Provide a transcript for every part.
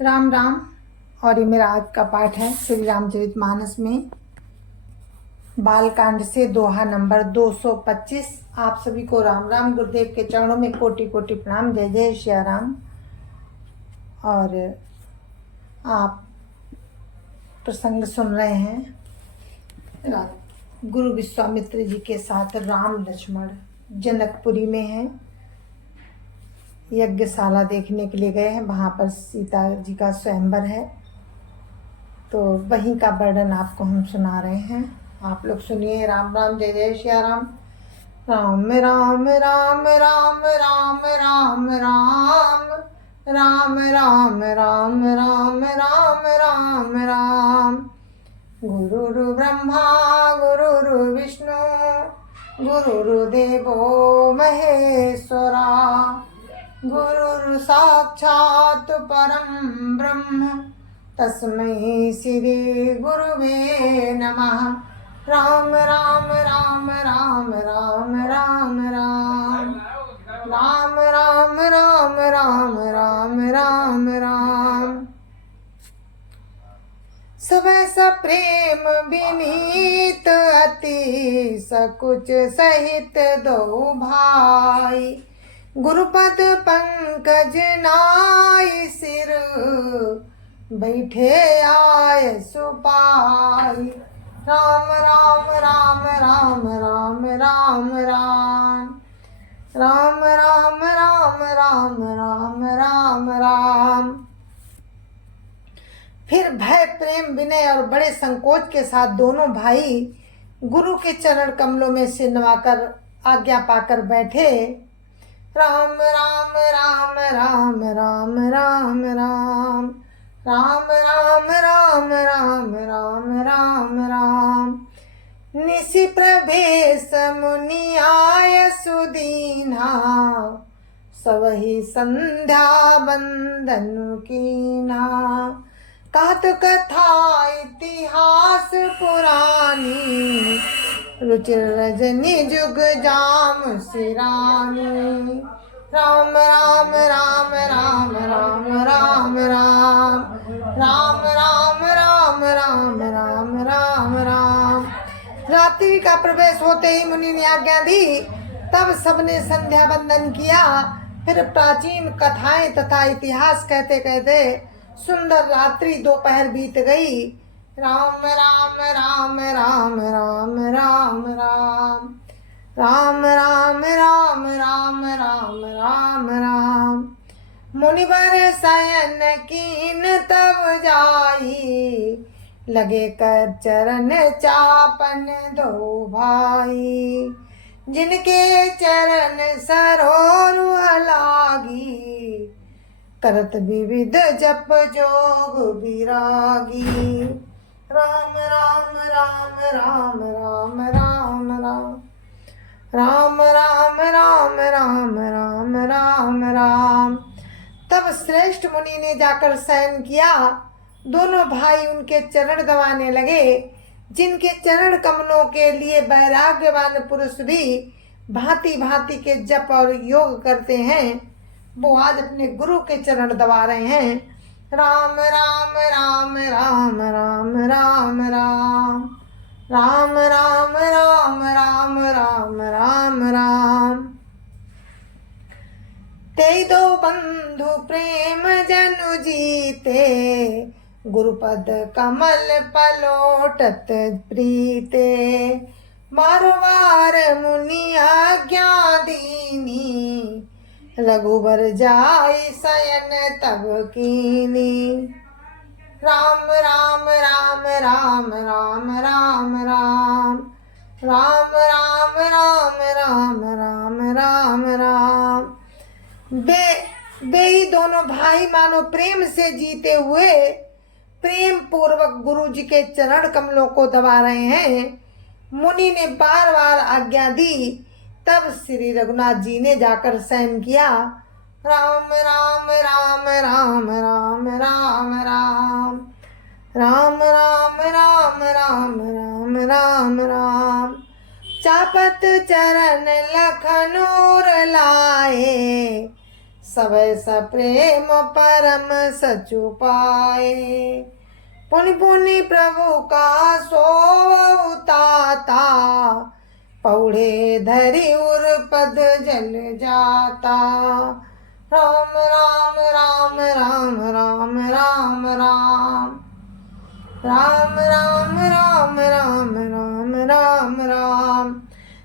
राम राम। और ये मेरा आज का पाठ है श्री रामचरितमानस में बालकांड से दोहा नंबर 225। आप सभी को राम राम। गुरुदेव के चरणों में कोटि कोटि प्रणाम। जय जय श्री राम। और आप प्रसंग सुन रहे हैं गुरु विश्वामित्र जी के साथ राम लक्ष्मण जनकपुरी में हैं, यज्ञशाला देखने के लिए गए हैं। वहाँ पर सीता जी का स्वयंवर है, तो वहीं का वर्णन आपको हम सुना रहे हैं। आप लोग सुनिए। राम राम। जय जय श्री राम। राम राम राम राम राम राम राम राम राम राम राम राम राम राम। गुरुरु ब्रह्मा गुरुरु विष्णु गुरुर्देवो महेश्वरा गुरुर् साक्षात् परं ब्रह्म तस्मै श्री गुरुवे नमः। राम राम राम राम राम राम राम राम राम राम राम राम राम राम। सब सप्रेम विनीत अति सकुच सहित दो भाई गुरुपद पंकज नाय सिर बैठे आय सुपाई। राम राम राम राम राम राम राम राम राम राम राम राम राम राम। फिर भय प्रेम विनय और बड़े संकोच के साथ दोनों भाई गुरु के चरण कमलों में सिर नवाकर आज्ञा पाकर बैठे। राम राम राम राम राम राम राम राम राम राम राम राम राम राम। निशि प्रवेश मुनि आय सुदीना सबहि संध्या बंदन कीना। कहत कथा इतिहास पुरानी रुचिर रजनी जुग जाम सिरानी। राम राम राम राम राम राम राम राम राम राम राम राम राम राम। रात्रि का प्रवेश होते ही मुनि ने आज्ञा दी। तब सबने संध्या बंदन किया। फिर प्राचीन कथाएं तथा इतिहास कहते कहते सुंदर रात्रि दोपहर बीत गई। राम राम राम राम राम राम राम राम राम राम राम राम राम राम। मुनिवर शयन कीन तब जाई लगे कर चरण चापन दो भाई। जिनके चरण सरोरुह लागी करत विविध जप जोग विरागी। राम राम राम राम राम राम राम राम राम राम राम राम राम राम। तब श्रेष्ठ मुनि ने जाकर शयन किया। दोनों भाई उनके चरण दबाने लगे। जिनके चरण कमलों के लिए वैराग्यवान पुरुष भी भांति भांति के जप और योग करते हैं, वो आज अपने गुरु के चरण दबा रहे हैं। राम राम राम राम राम राम राम राम राम राम राम राम राम राम। ते दो बंधु प्रेम जनु जीते गुरुपद कमल पलोटत प्रीते। मारवार मुनि आज्ञा दीनी रघुबर जाय शयन तब कीनी। राम राम राम राम राम राम राम राम राम राम राम राम राम राम। वे ही दोनों भाई मानो प्रेम से जीते हुए प्रेम पूर्वक गुरु जी के चरण कमलों को दबा रहे हैं। मुनि ने बार बार आज्ञा दी। तब श्री रघुनाथ जी ने जाकर शयन किया। राम राम राम राम राम राम राम राम राम राम राम राम राम राम। चापत चरण लखनूर लाए सवै सप्रेम परम सचु पाए। पुनि पुनि प्रभु का सोवताता, पौड़े धरि उर पद जल जाता। राम राम राम राम राम राम राम राम राम राम राम राम राम राम।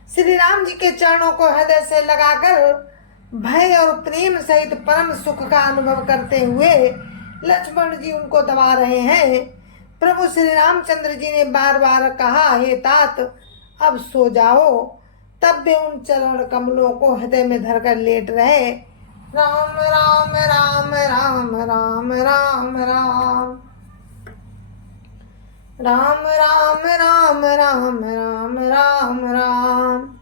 श्री राम जी के चरणों को हृदय से लगाकर भय और प्रेम सहित परम सुख का अनुभव करते हुए लक्ष्मण जी उनको दबा रहे हैं। प्रभु श्री रामचंद्र जी ने बार बार कहा, हे तात अब सो जाओ। तब वे उन चरण कमलों को हृदय में धरकर लेट रहे। राम राम राम राम राम राम राम राम राम राम राम राम राम राम।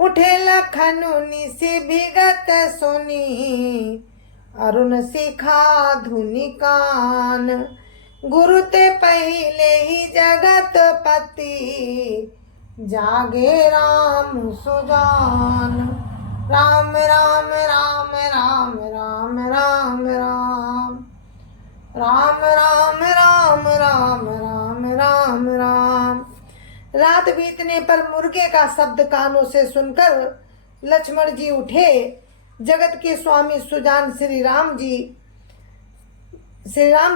उठे लखन निशि विगत सुनी, अरुण शिखा धुनि कान। गुरु ते पहले ही जगत पति, जागे राम सुजान। राम राम राम राम राम राम राम राम राम राम राम राम राम राम। रात बीतने पर मुर्गे का शब्द कानों से सुनकर लक्ष्मण जी उठे। जगत के स्वामी सुजान श्री राम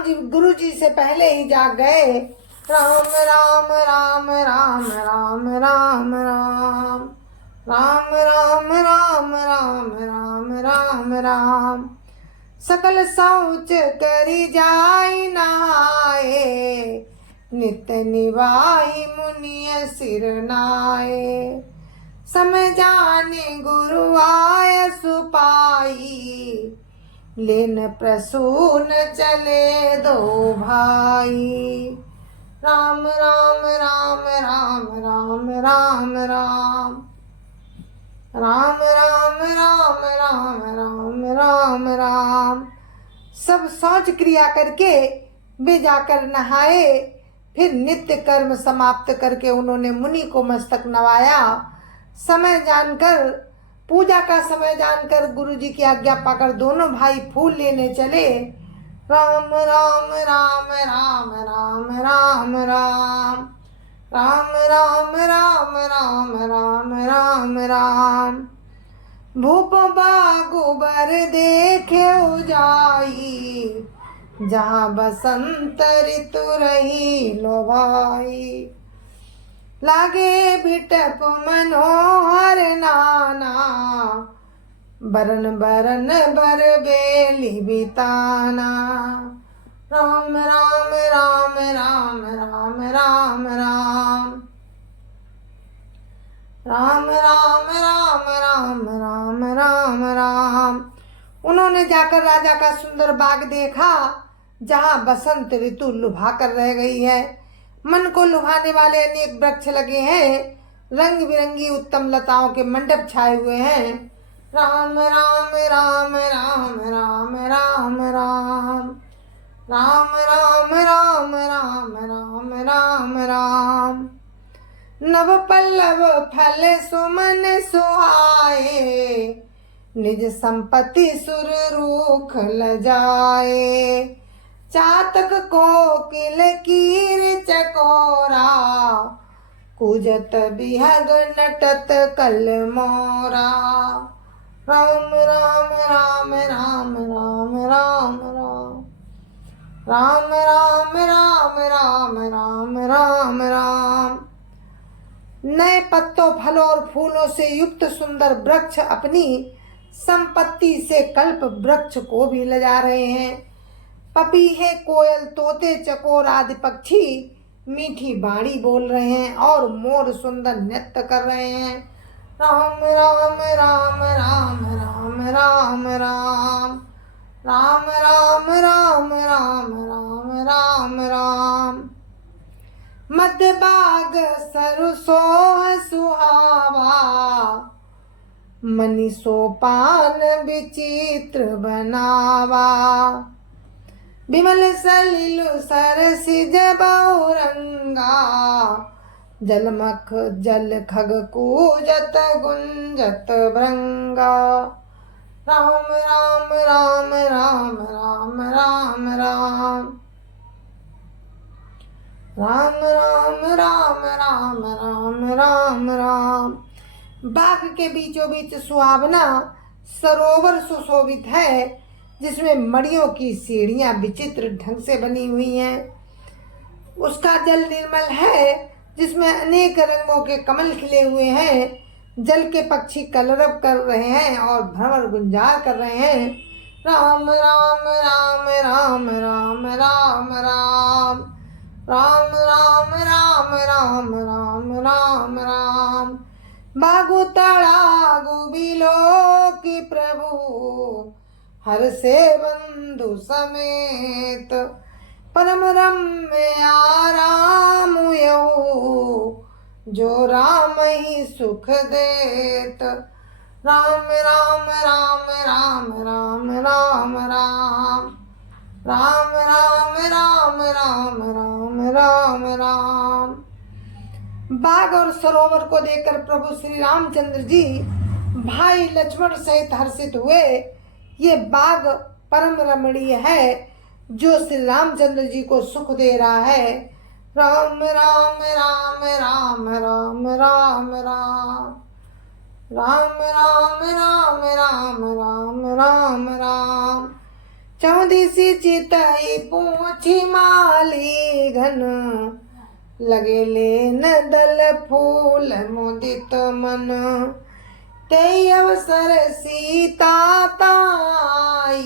जी गुरु जी से पहले ही जाग गए। राम राम राम राम राम राम राम राम राम राम राम राम राम राम। सकल शौच करी जाई नहाए, नित निवाई मुनिय सिर नाए। समय जाने गुरु आय सुपाई, लेन प्रसून चले दो भाई। राम राम राम राम राम राम राम राम राम राम राम राम राम राम। सब शौच क्रिया करके वे जाकर नहाए। फिर नित्य कर्म समाप्त करके उन्होंने मुनि को मस्तक नवाया। समय जानकर, पूजा का समय जानकर गुरु जी की आज्ञा पाकर दोनों भाई फूल लेने चले। राम राम राम राम राम राम राम राम राम राम राम राम राम राम। भूप बागुबर देखे जाई, जहाँ बसंत ऋतु रही लोभाई। लागे बिटप मनोहर नाना, बरन बरन बर बेली बिताना। राम राम राम राम राम राम राम राम राम राम राम राम राम राम। उन्होंने जाकर राजा का सुंदर बाग देखा, जहाँ बसंत ऋतु लुभा कर रह गई है। मन को लुभाने वाले अनेक वृक्ष लगे हैं। रंग बिरंगी उत्तम लताओं के मंडप छाए हुए हैं। राम राम राम राम राम राम राम राम राम राम राम राम राम राम। नव पल्लव फल सुमन सुहाए, निज संपत्ति सुर रूख लजाए। चातक कोकिल कीर चकोरा, कुजत बिहग नटत कल मोरा। राम राम राम राम राम राम राम राम राम राम राम राम राम राम। नए पत्तों, फलों और फूलों से युक्त सुंदर वृक्ष अपनी संपत्ति से कल्प वृक्ष को भी लजा रहे हैं। पपीहे, कोयल, तोते, चकोर आदि पक्षी मीठी बाणी बोल रहे हैं और मोर सुंदर नृत्य कर रहे हैं। राम राम राम राम राम राम राम राम राम राम राम राम राम राम। मध्य बाग सरसोह सुहावा, मनि सोपान विचित्र बनावा। विमल सलिल सरसिज बहुरंगा, जल खग कूजत गुंजत भृंगा। राम राम राम राम राम राम राम राम राम राम राम राम राम राम। बाग के बीचों बीच सुहावना सरोवर सुशोभित है, जिसमें मड़ियों की सीढ़ियां विचित्र ढंग से बनी हुई हैं। उसका जल निर्मल है, जिसमें अनेक रंगों के कमल खिले हुए हैं। जल के पक्षी कलरव कर रहे हैं और भंवर गुंजार कर रहे हैं। राम राम राम राम राम राम राम राम राम राम राम राम राम राम। बागु तड़ागु बिलो की प्रभु, हर से बंधु समेत। परम रम्य आराम यहु, जो राम ही सुख देत। राम राम राम राम राम राम राम राम राम राम राम राम राम राम। बाग और सरोवर को देखकर प्रभु श्री रामचंद्र जी भाई लक्ष्मण सहित हर्षित हुए। ये बाग परम रमणीय है, जो श्री रामचंद्र जी को सुख दे रहा है। राम राम राम राम राम राम राम राम राम राम राम राम राम राम। चौदीसी चितई पूछी माली घन, लगे लेन दल फूल मुदित मन। ते अवसर सीता ताई,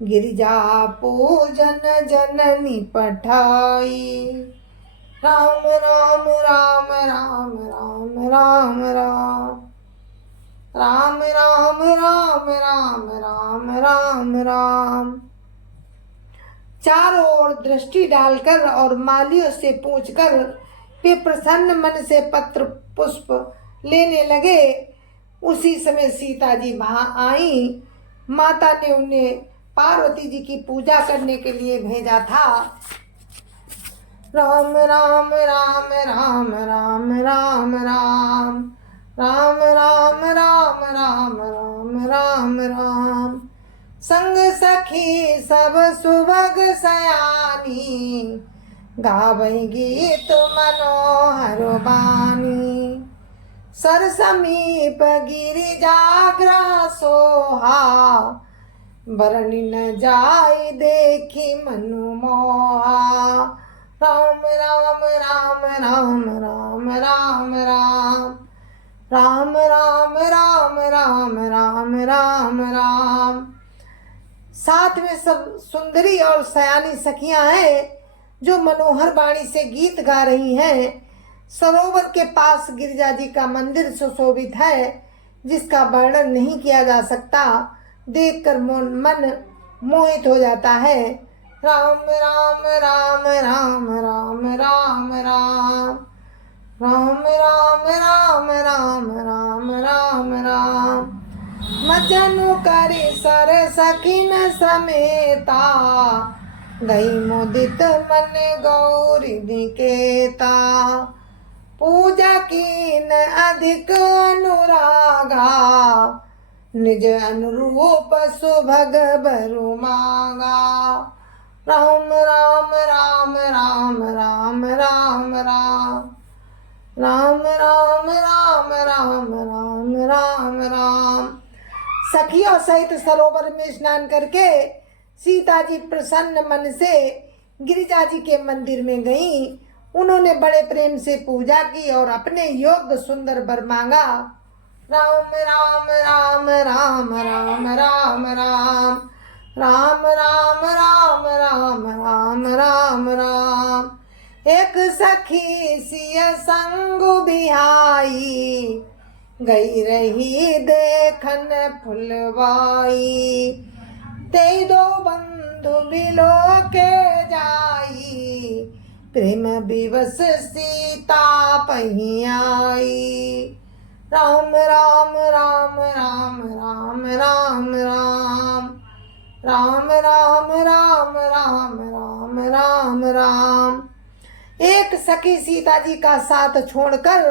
गिरिजा पूजन जननी पठाई। राम राम राम राम राम राम राम राम राम राम राम राम राम राम। चारों ओर दृष्टि डालकर और मालियों से पूछकर वे प्रसन्न मन से पत्र पुष्प लेने लगे। उसी समय सीता जी वहां आई। माता ने उन्हें पार्वती जी की पूजा करने के लिए भेजा था। राम राम राम राम राम राम राम राम राम राम राम राम राम राम। संग सखी सब सुभग सयानी, गावई गीत मनोहर बानी। सर समीप गिरिजाग्रह सोहा, बरनी न जाय देखी मनु मोहा। राम राम राम राम राम राम राम राम राम राम राम राम राम राम। साथ में सब सुंदरी और सयानी सखियां हैं, जो मनोहर वाणी से गीत गा रही हैं। सरोवर के पास गिरिजा जी का मंदिर सुशोभित है, जिसका वर्णन नहीं किया जा सकता। देखकर मन मोहित हो जाता है। राम राम राम राम राम राम राम राम राम राम राम राम राम राम। मजनु करी सर सखिन समेता, गई मुदित मन गौरी निकेता। पूजा कीन अधिक अनुरागा, निज अनुरूप सुभग बरु मांगा। राम राम राम राम राम राम राम राम राम राम राम राम राम राम। सखियों सहित सरोवर में स्नान करके सीता जी प्रसन्न मन से गिरिजा जी के मंदिर में गईं। उन्होंने बड़े प्रेम से पूजा की और अपने योग्य सुंदर वर मांगा। राम राम राम राम राम राम राम राम राम राम राम राम राम राम। एक सखी सिय संग बिहाई, गई रही देखन फुलवाई। ते दो बंधु बिलो के जाई, प्रेम विवश सीता पही आई। राम राम राम राम राम राम राम राम राम राम राम राम राम राम। एक सखी सीता जी का साथ छोड़कर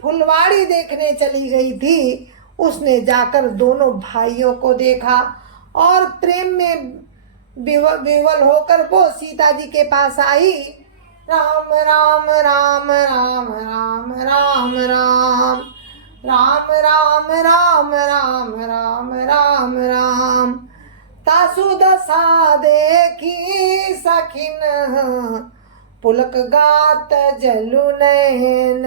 फुलवाड़ी देखने चली गई थी। उसने जाकर दोनों भाइयों को देखा और प्रेम में विवल होकर वो सीता जी के पास आई। राम राम राम राम राम राम राम राम राम राम राम राम राम राम तासु दशा देखी सखिन पुलक गात जलु नैन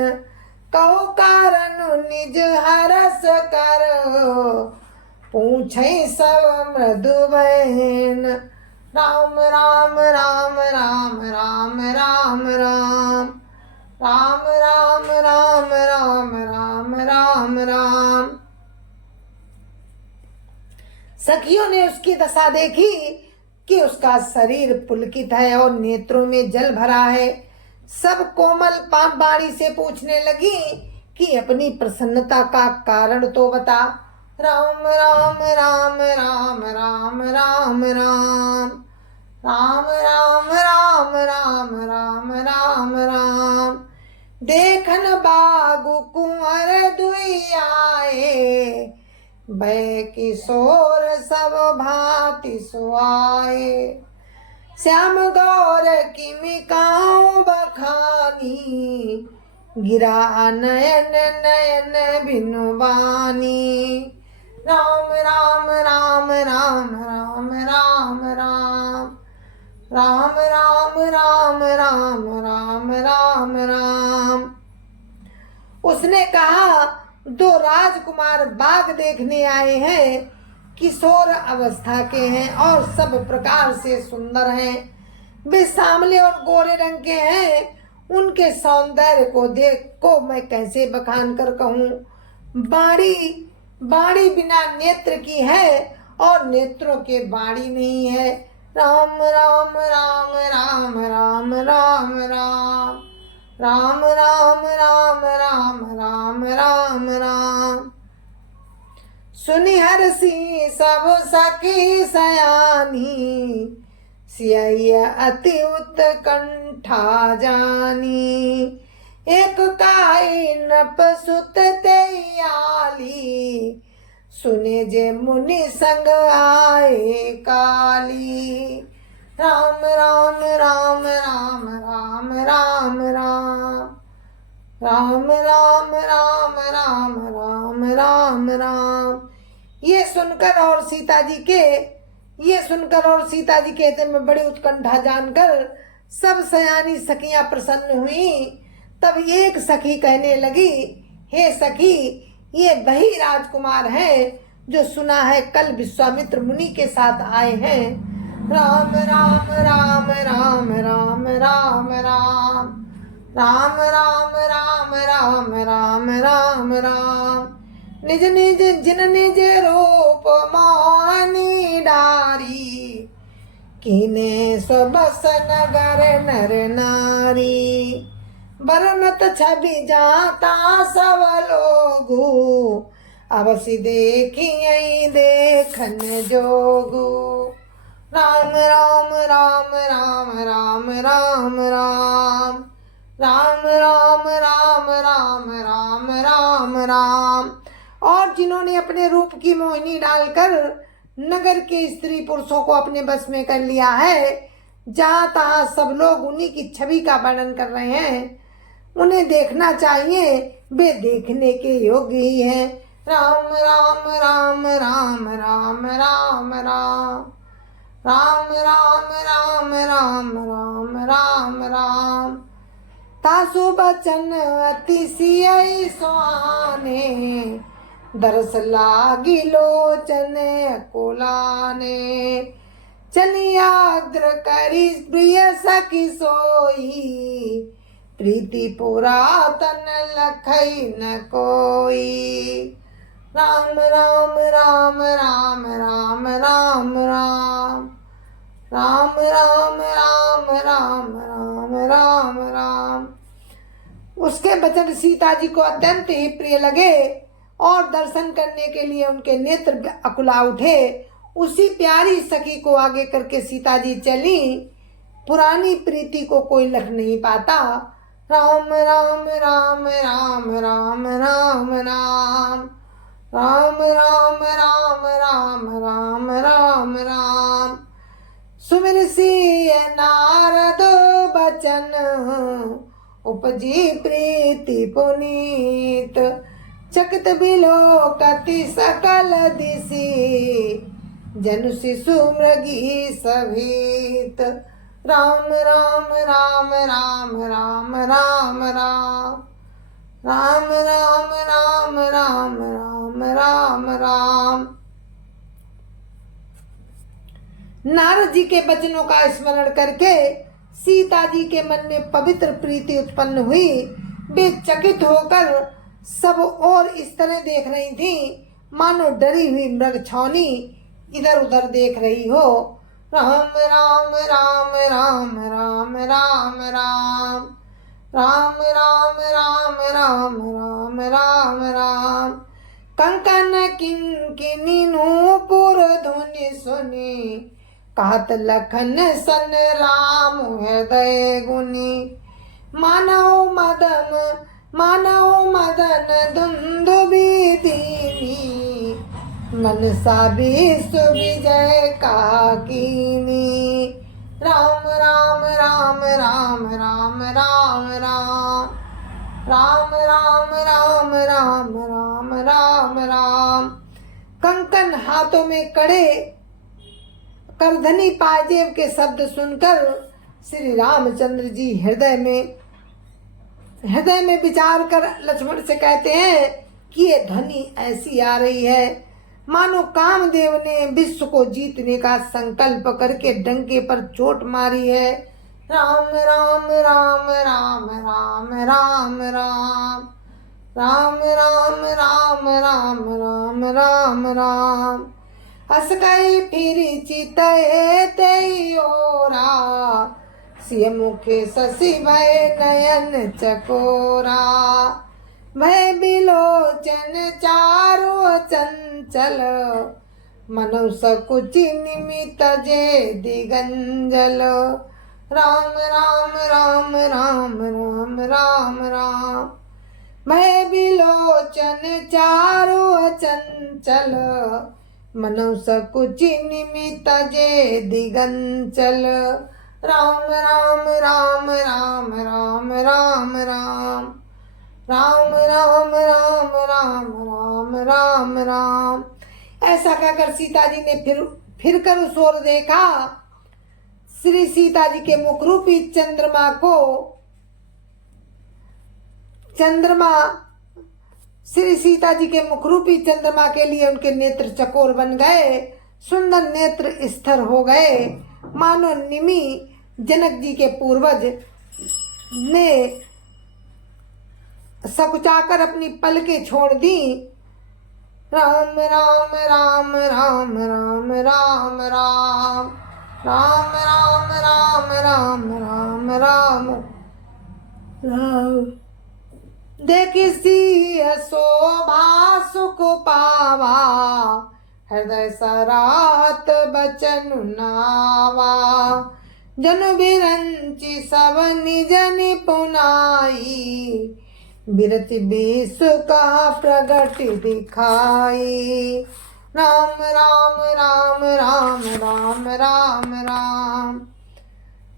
कहो कारण निज हरस कर पूछे सब मृदु बहन। राम राम राम राम राम राम राम राम राम राम राम राम राम राम। सखियों ने उसकी दशा देखी कि उसका शरीर पुलकित है और नेत्रों में जल भरा है। सब कोमल पाप बाणी से पूछने लगी कि अपनी प्रसन्नता का कारण तो बता। राम राम राम राम राम राम राम राम राम राम राम राम राम राम देखन बागु कुंवर दुई आए बै किशोर सब भांति सुआए श्याम गौर किमिकाओ बखानी गिरा नयन नयन बिनुबानी। राम राम राम राम राम राम राम राम राम राम राम राम राम राम। उसने कहा दो राजकुमार बाग देखने आए हैं, किशोर अवस्था के हैं और सब प्रकार से सुंदर हैं। वे सांवले और गोरे रंग के हैं। उनके सौंदर्य को देख को मैं कैसे बखान कर कहूँ। बाड़ी बिना नेत्र की है और नेत्रों के बाड़ी नहीं है। राम राम राम राम राम राम राम राम राम राम राम राम राम राम। सुनि हरसी सब सखी सयानी सिया अति उत्कंठा जानी एक काई नप सुत तैयाली सुने जे मुनि संग आए काली। राम राम राम राम राम राम राम राम राम राम राम राम राम राम। ये सुनकर और सीता जी के हृदय में बड़ी उत्कंठा जानकर सब सयानी सखियां प्रसन्न हुई। तब एक सखी कहने लगी, हे सखी, ये वही राजकुमार हैं जो सुना है कल विश्वामित्र मुनि के साथ आए हैं। राम राम राम राम राम राम राम राम राम राम राम राम राम राम। निज निज जिन निज रूप मोहनी डारी कीने सबस नगर नर नारी बरनत छवि जाता सब लोगू अवसि देखिए देखन जोगू। राम राम राम राम राम राम राम राम राम राम राम राम राम राम। और जिन्होंने अपने रूप की मोहिनी डालकर नगर के स्त्री पुरुषों को अपने बस में कर लिया है, जहाँ तहाँ सब लोग उन्हीं की छवि का वर्णन कर रहे हैं, उन्हें देखना चाहिए, वे देखने के योग्य ही हैं। राम राम राम राम राम राम राम राम राम राम राम राम राम राम। तासु बचन अति सियई सुहाने दरस लागी लोचन कुलाने चलियाग्र करी प्रिय सखी सोई प्रीति पुरातन लखई न कोई। राम राम राम राम राम राम राम राम राम राम राम राम राम राम। उसके वचन सीता जी को अत्यंत ही प्रिय लगे और दर्शन करने के लिए उनके नेत्र अकुला उठे। उसी प्यारी सखी को आगे करके सीता जी चली। पुरानी प्रीति को कोई लख नहीं पाता। राम राम राम राम राम राम राम राम राम राम राम राम राम राम। सुमिर सिय नारद बचन, उपजी प्रीति पुनीत। चकित बिलोकति सकल दिशि, जनु शिशु मृगी सभीत। राम राम राम राम राम राम राम। राम राम राम राम राम राम राम। नारद जी के वचनों का स्मरण करके सीता जी के मन में पवित्र प्रीति उत्पन्न हुई। वे चकित होकर सब और इस तरह देख रही थी मानो डरी हुई मृग छौनी इधर उधर देख रही हो। राम राम राम राम राम राम राम। राम राम राम राम राम राम राम। कंकन किंकिनी नूपुर धुनि सुनी, कहत लखन सन राम हृदय गुनी। मानव मदन दुंदुभि दीनी, मनसा विश्व विजय काकिनी। राम राम राम राम राम राम राम। राम राम राम राम राम राम राम। कंकन हाथों में कड़े, करधनी पाजेब के शब्द सुनकर श्री रामचंद्र जी हृदय में विचार कर लक्ष्मण से कहते हैं कि ये ध्वनि ऐसी आ रही है मानो कामदेव ने विश्व को जीतने का संकल्प करके डंके पर चोट मारी है। राम राम राम राम राम राम राम। राम राम राम राम राम राम राम। असकई फिरी चितए तेई ओरा, सिय मुखे शशि भय नयन चकोरा। भय बिलोचन चारो चंचल, मनौ सकुचि निमित जे दिगंजल। राम राम राम राम राम राम राम। भय बिलोचन चारो चंचल, मनौ सकुचि निमित जे दिगंचल। राम राम राम राम राम राम राम। राम राम राम राम राम राम राम। ऐसा कहकर सीता जी ने फिर कर उस ओर देखा। श्री सीता जी के मुख रूपी श्री सीता जी के मुखरूपी चंद्रमा के लिए उनके नेत्र चकोर बन गए, सुंदर नेत्र स्थिर हो गए, मानो निमि जनक जी के पूर्वज ने सकुचाकर अपनी पलकें छोड़ दी। राम राम राम राम राम राम राम। राम राम राम राम राम राम राम। देखी सिय शोभा सुख पावा, हृदय सरात बचन नावा। जनु बिरंचि सब निज निपुनाई, बिरति विश्व का प्रगट दिखाई। राम राम राम राम राम राम राम।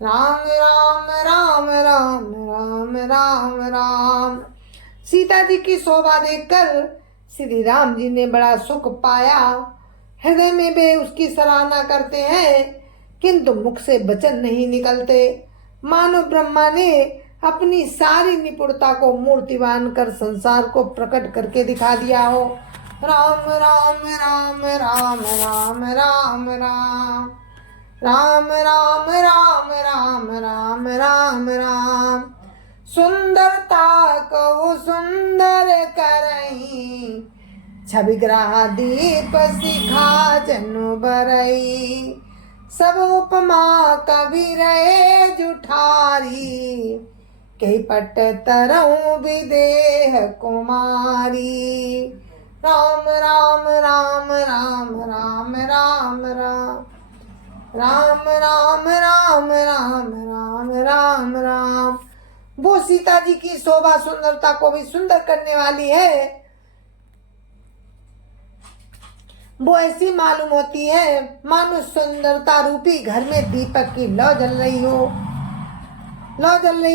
राम राम राम राम राम राम राम। सीता जी की शोभा देखकर श्री राम जी ने बड़ा सुख पाया। हृदय में वे उसकी सराहना करते हैं, किंतु मुख से वचन नहीं निकलते, मानो ब्रह्मा ने अपनी सारी निपुणता को मूर्तिवान कर संसार को प्रकट करके दिखा दिया हो। राम राम राम राम राम राम राम। राम राम राम राम राम राम राम। सुंदरता को सुंदर करई, छवि ग्रह दीप शिखा जनु बरई। सब उपमा कवि रहे जुठारी, कई पट तरऊ विदेह कुमारी। राम राम राम राम राम राम राम। राम राम राम राम राम राम राम। वो सीता जी की शोभा सुंदरता को भी सुंदर करने वाली है। वो ऐसी मालूम होती है मानो सुंदरता रूपी घर में दीपक की लौ जल रही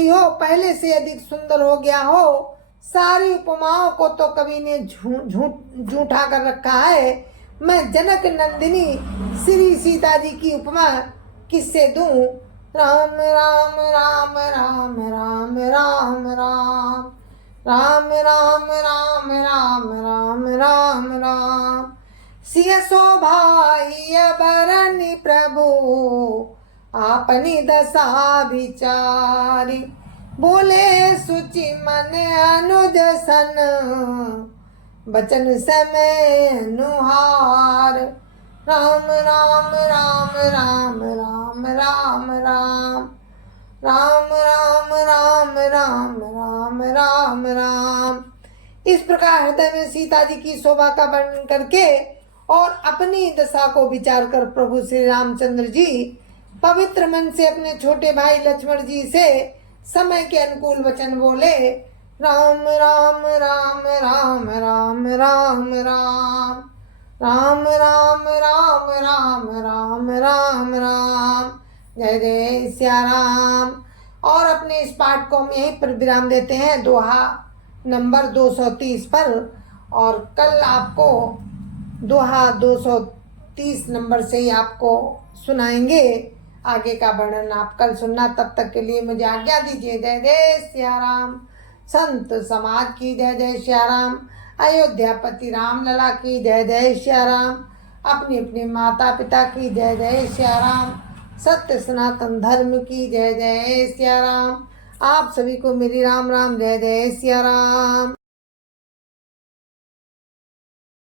हो, पहले से अधिक सुंदर हो गया हो। सारी उपमाओं को तो कवि ने झूठा कर रखा है। मैं जनक नंदिनी श्री सीता जी की उपमा किससे दूं? राम राम राम राम राम राम राम राम राम राम राम राम राम राम सिय शोभाई बरनि प्रभु आपनी दशा विचारी। बोले सुचि मन अनुज सन बचन समय अनुहार। राम राम राम राम राम राम राम राम राम राम राम राम राम राम। इस प्रकार हृदय में सीता जी की शोभा का वर्णन करके और अपनी दशा को विचार कर प्रभु श्री रामचंद्र जी पवित्र मन से अपने छोटे भाई लक्ष्मण जी से समय के अनुकूल वचन बोले। राम राम राम राम राम राम राम राम राम राम राम राम राम राम जय जय सिया राम। और अपने इस पाठ को हम यहीं पर विराम देते हैं दोहा नंबर 230 पर, और कल आपको दोहा 230 नंबर से ही आपको सुनाएंगे। आगे का वर्णन आप कल सुनना। तब तक के लिए मुझे आज्ञा दीजिए। जय जय सिया राम। संत समाज की जय जय सिया राम। अयोध्यापति राम लला की जय जय सिया राम। अपने अपने माता पिता की जय जय सिया राम। सत्य सनातन धर्म की जय जय सिया राम। आप सभी को मेरी राम राम जय जय सिया राम।